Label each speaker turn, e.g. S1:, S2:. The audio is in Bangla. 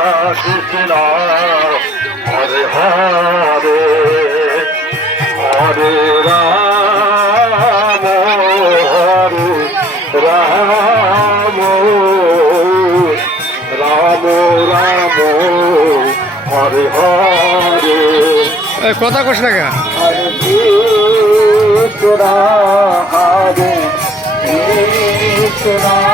S1: কৃষ্ণ কৃষ্ণ হরে হরে হরে রাম হরে রাম রাম রাম হরে হরে কথা কষ্ট না হরে কৃষ্ণ হরে